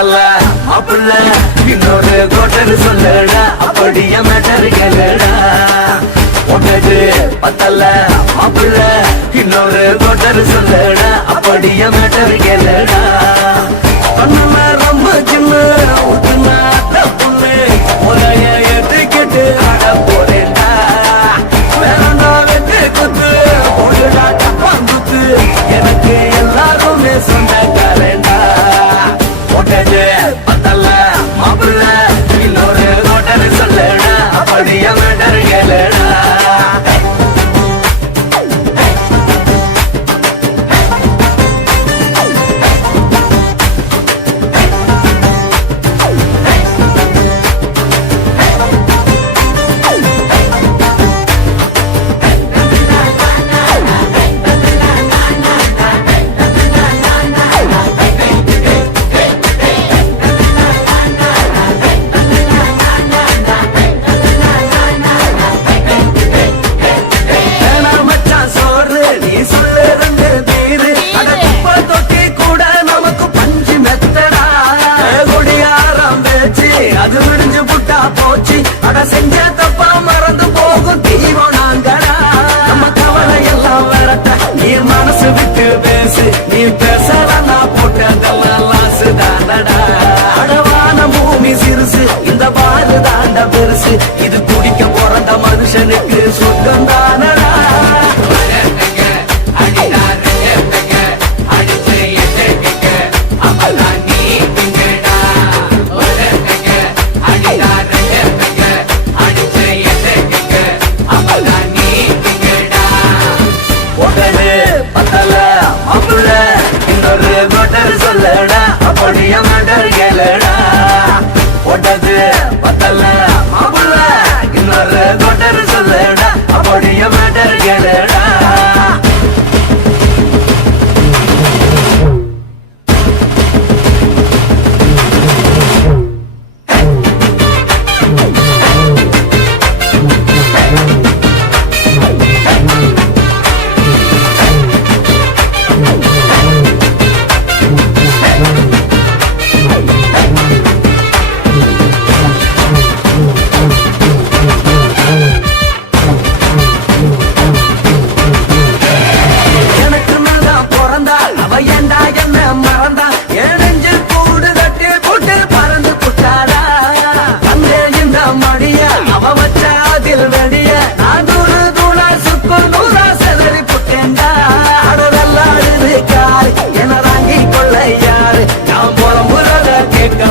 பத்தல மாப்பிள்ள இன்னொரு கோட்டர் சொல்லடா அப்படிய மேட்டர் கேளுடா ஒன்னது பத்தல மாப்பிள்ள இன்னொரு கோட்டர் சொல்லடா அப்படிய மேட்டர் கேளுடா கண்ணுல ரொம்ப சின்ன ஊத்துனா தப்புன்னு உரைய ஏத்துக்கிட்டு ஆட போறேன்டா வேறண்டா வெட்டு குத்து போடுடா டப்பாங்குத்து எனக்கு எல்லாருமே சொந்தக்காரேண்டா ஒட்டது பத்தல மாப்பிள்ள இன்னொரு கோட்டர் சொல்லடா அப்படிய மேட்டர் கேளுடா அது விடிஞ்சு புட்டா போச்சு அட செஞ்ச தப்பா மறந்து போகும் தீவம் நாங்கடா நம்ம கவலை எல்லாம் வரட்ட நீ மனசு விட்டு பேசு நீ பேசலாம் நான் போட்டதெல்லாம் லாசு தாண்டடா அடவான பூமி சிறுசு இந்த பாரு தாண்ட பெருசு இது குடிக்க பிறந்த மனுஷனுக்கு சொர்க்கம் தானடா சொல்லடா அப்படிய மேட்டர் கேளுடா ஒட்டது பத்தல மாப்பிள்ள இன்னொரு கோட்டர் சொல்லடா அப்படிய மேட்டர் கேளுடா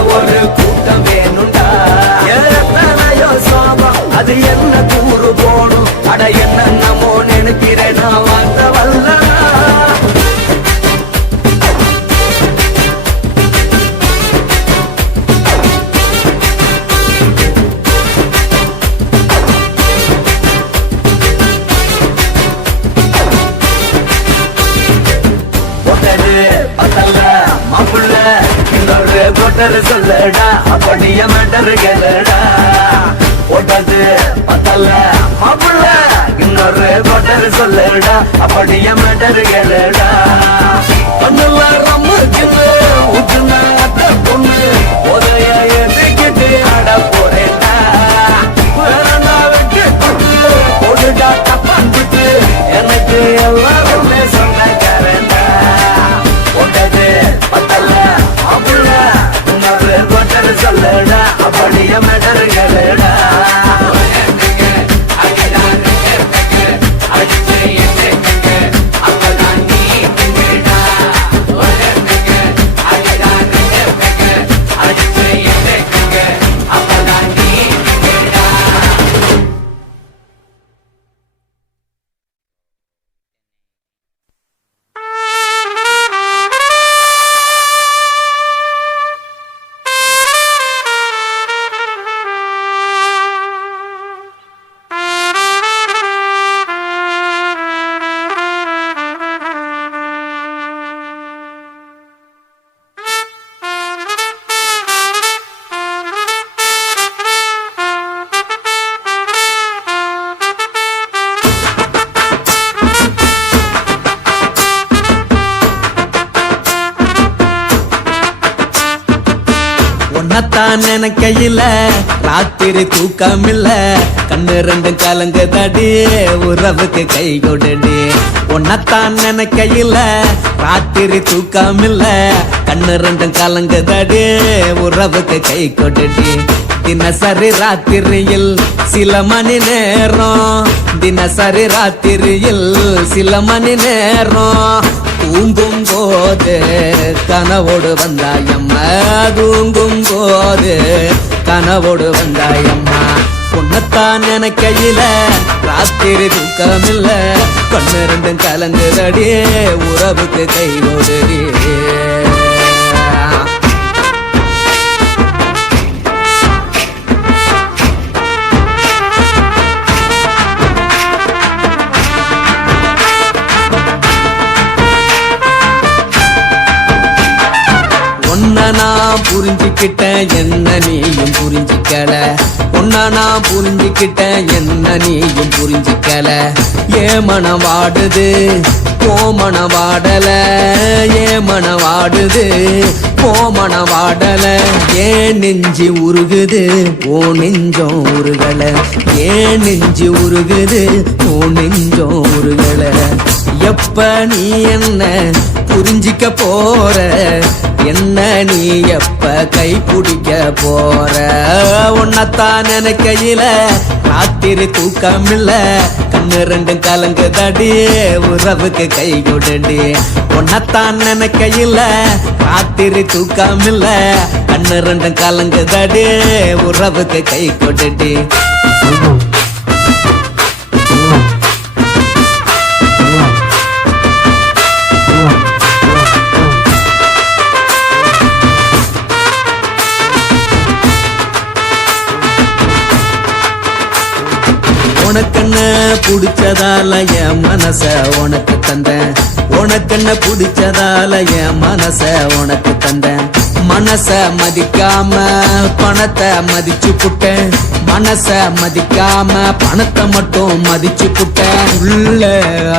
ஒரு கூட்டம் வேணுண்டா எத்தனையோ சோகம் அது என்ன கூறு போடும் அட என்னமோ நினைக்கிறேன் நான் வார்த்த வல்ல மாப்பிள்ள இன்னொரு கோட்டர் சொல்லடா அப்படிய மேட்டர் கேளுடா ஒட்டது பத்தல மாப்பிள்ள இன்னொரு கோட்டர் சொல்லடா அப்படிய மேட்டர் கேளுடா கண்ணுல ரொம்ப சின்ன ஊத்துனா பொண்ணு உதய ஏத்துக்கிட்டு ஆட போறேன்டா வேறண்டா வெட்டு குத்து போடுடா டப்பாங்குத்து எனக்கு எல்லாருமே சொந்தக்காரன்டா ஒட்டது பத்தல மாப்பிள்ள இன்னொரு கோட்டர் சொல்லடா அப்படிய மேட்டர் கேளுடா உன்னத்தான் நினைக்கையில ராத்திரி தூக்கமில்ல கண்ணு ரெண்டும் கலங்குதடி உறவுக்கு கை கொடுடி உன்னத்தான் நினைக்கையில ராத்திரி தூக்கமில்ல கண்ணு ரெண்டும் கலங்குதடி உறவுக்கு கை கொடுடி தினசரி ராத்திரியில் சில மணி நேரம் தினசரி ராத்திரியில் சில மணி நேரம் தூங்கும் போது கனவோடு வந்தாயம்மா தூங்கும் போது கனவோடு வந்தாயம்மா உன்னத்தான் நினைக்கையில ராத்திரி தூக்கமில்ல கண்ணு ரெண்டும் கலங்குதடி உறவுக்கு கை கொடுடி நான் புரிஞ்சுக்கிட்டேன் என்ன நீயும் புரிஞ்சிக்கல உன்ன நான் புரிஞ்சுக்கிட்டேன் என்ன நீயும் புரிஞ்சிக்கல ஏன் மனம் வாடுது போ மனம் வாடல ஏன் மனம் வாடுது போ மனம் வாடல ஏன் நெஞ்சு உருகுது ஓ நெஞ்சம் உருகல ஏன் நெஞ்சு உருகுது ஓ நெஞ்சம் உருகல எப்ப நீ என்ன புரிஞ்சிக்க போற என்ன நீ எப்ப கை பிடிக்க போற உன்னத்தான் நினைக்கையில ராத்திரி தூக்கமில்ல கண்ணு ரெண்டும் கலங்குதடி உறவுக்கு கை கொடுடி உன்னத்தான் நினைக்கையில ராத்திரி தூக்கமில்ல கண்ணு ரெண்டும் கலங்குதடி உறவுக்கு கை கொடுடி உனக்கென்ன பிடிச்சதால என் மனச உனக்கு தந்தேன் உனக்கென்ன பிடிச்சதால என் மனச உனக்கு தந்தேன் மனச மதிக்காம பணத்தை மதிச்சு புட்டேன் மனச மதிக்காம பணத்தை மட்டும் மதிச்சு புட்டேன் உள்ள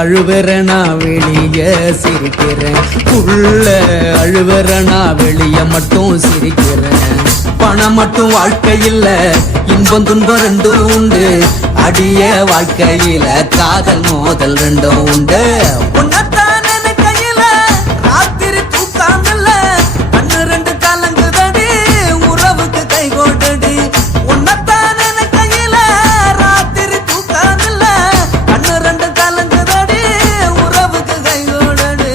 அழுவுறனா வெளிய சிரிக்கிறேன் உள்ள அழுவுறனா வெளிய மட்டும் சிரிக்கிறேன் பணம் மட்டும் வாழ்க்கையில் இன்பம் துன்பம் ரெண்டும் உண்டு அடிய வாழ்க்கையில காதல் மோதல் ரெண்டும் உண்டு உன்னத்தான் நினைக்கையில ராத்திரி தூக்காமல்ல கண்ணு ரெண்டு கலங்குதடி உறவுக்கு கை கொடுடி உன்னத்தான் நினைக்கையில ராத்திரி தூக்காமல்ல கண்ணு ரெண்டு கலங்குதடி உறவுக்கு கை கொடுடி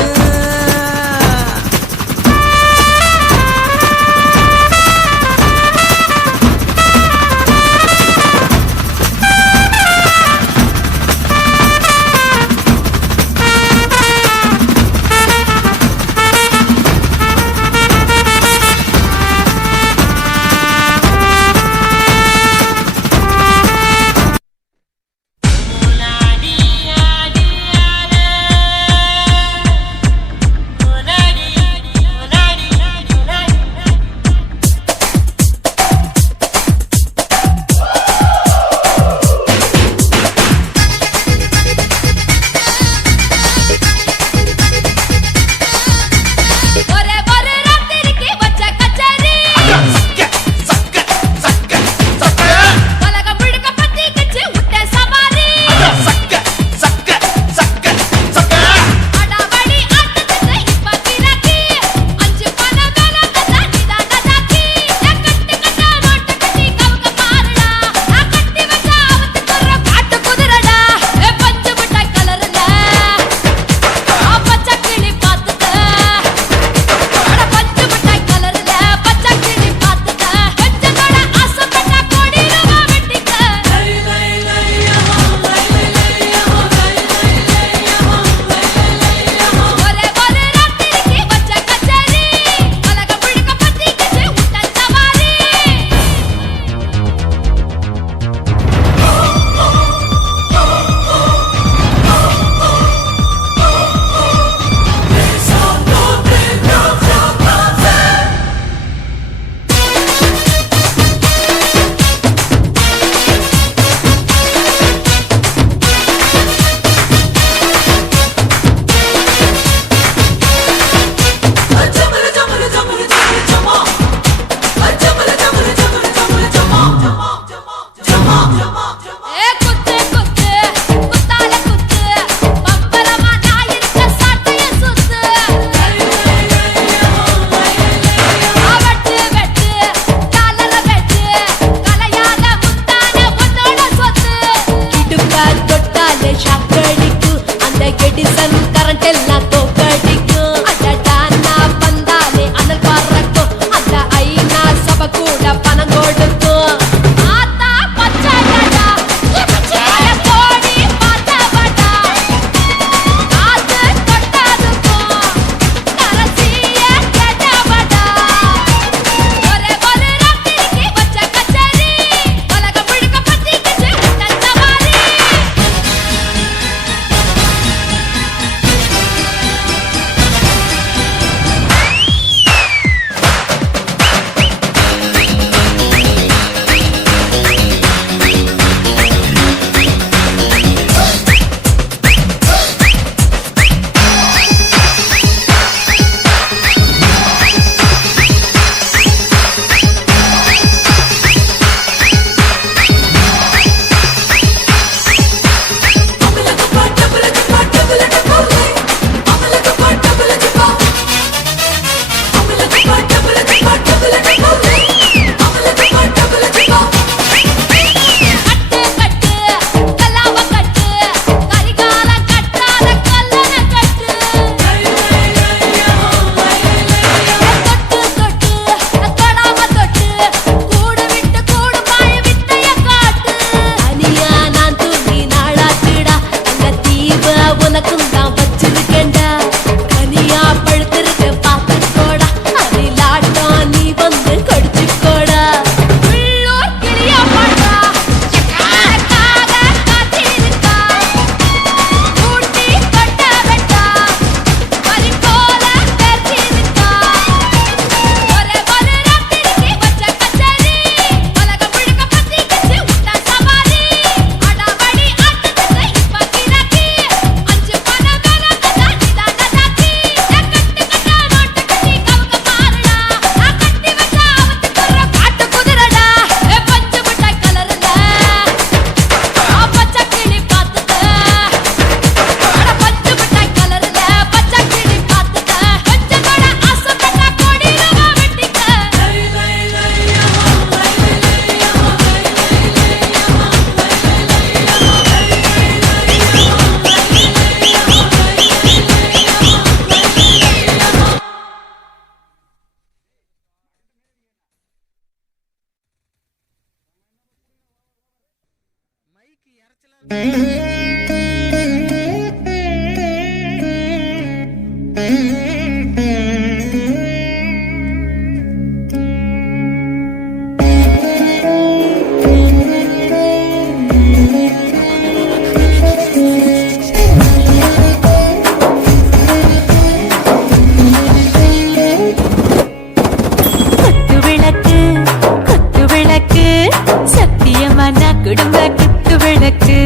குடும்ப குத்து விளக்கு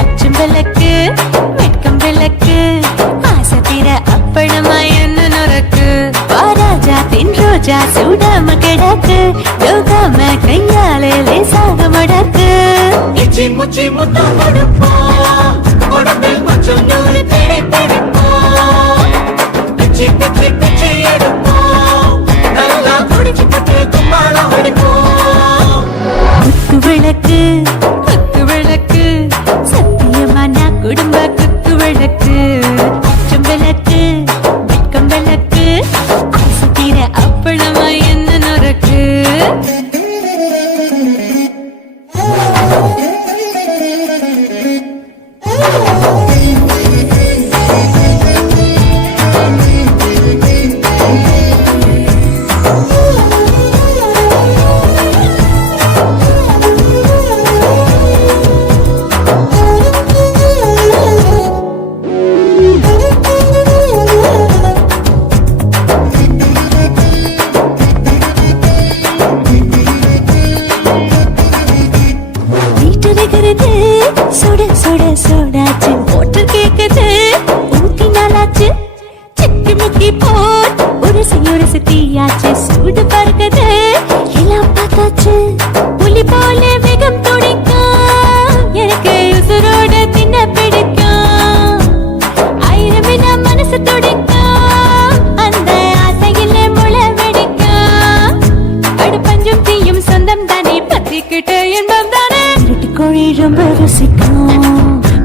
அச்சும் விளக்கு வெட்கம் விளக்கு ஆசை தீர அப்பளமா என்ன நுறக்கு வாராஜா தின் ரோஜா சூடாம கிடக்கு யோகாம கையாலே லேசாக முடக்கு இச்சி முச்சி முத்தம் கொடுப்போம் உடம்பில் கொஞ்சம் நூறு தேடி பிடிப்போம் பிச்சி பிச்சி பிச்சி எடுப்போம் நல்லா குடிச்சு பட்டு கும்பாலம் அடிப்போம் குத்து விளக்கு குத்து விளக்கு சத்தியமான குடும்ப குத்து விளக்கு அச்சம் விளக்கு வெட்கம் விளக்கு ஆசை தீர அப்பளமா என்ன நுறக்கு சுட சுட சுடாச்சு மோட்டர் கேக்குது ஊத்தி நாளாச்சு சிக்கி முக்கி போட் உரசி தீயாச்சு சூடு பறக்குது எல்லாம் பார்த்தாச்சு புலி போல வேகம் துடிக்கும் எனக்கு உசுரோட தின்ன பிடிக்கும் ஆயிரம் மனசு துடிக்கும் அந்த ஆசையில முளை வெடிக்கும் அடு பஞ்சும் தீயும் சொந்தம் தானே பத்திக்கிட்டு இன்பம் தானே கோழி ரொம்ப ருசிக்கும்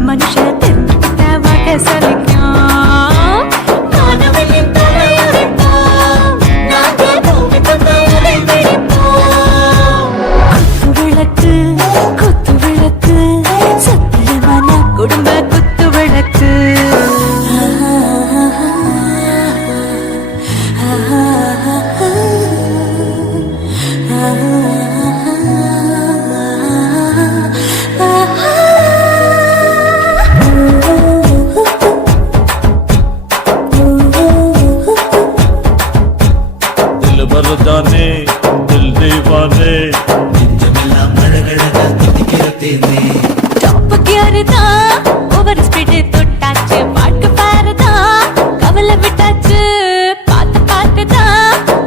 மனுஷ தெரிஞ்சுக்கிட்ட வாட்ட சலிக்கும் காணவனின் தலையடிப்போம் நாங்கள் பூமி தந்தையரை பிடிப்போம் குத்து விளக்கு சத்தியமான குடும்ப குத்து விளக்கு जाने दिल दीवाने நெஞ்சமெல்லாம் அழகழகா துடிக்கிறதேனே டாப் கியர்தா ஓவர் ஸ்பீட் தொட்டாச்சு பாட்டு பாருதா கவலை விட்டாச்சு பார்த்துதா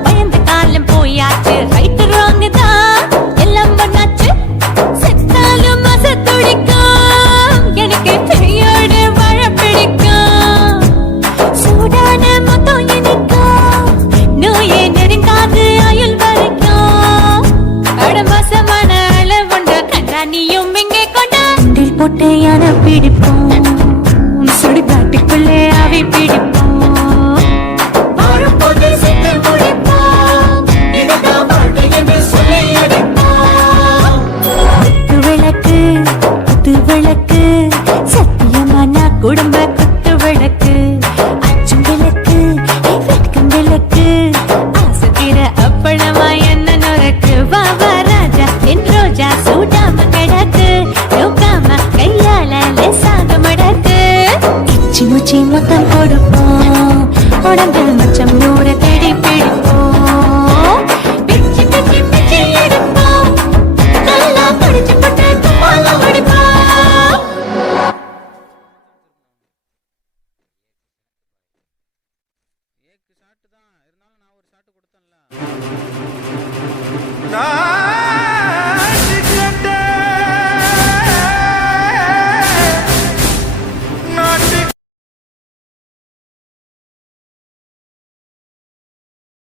பயந்து காலம் போயாச்சு ரைட் ராங் தான் எல்லாம் பண்ணாச்சு செத்தாலும் மச துடிக்கும் எனக்கு பெரியோட வாழ பிடிக்கும் சூடான மொத்தம் எனக்கும் நோயே நெருங்காது ஆயுள் வரைக்கும் அடமாசமான அளவுண்ட கண்டா நீயும் இங்கே கொண்டா போட்டு யார பிடிப்போம் சுடி காட்டுக்குள்ளே அவை பிடிப்போம்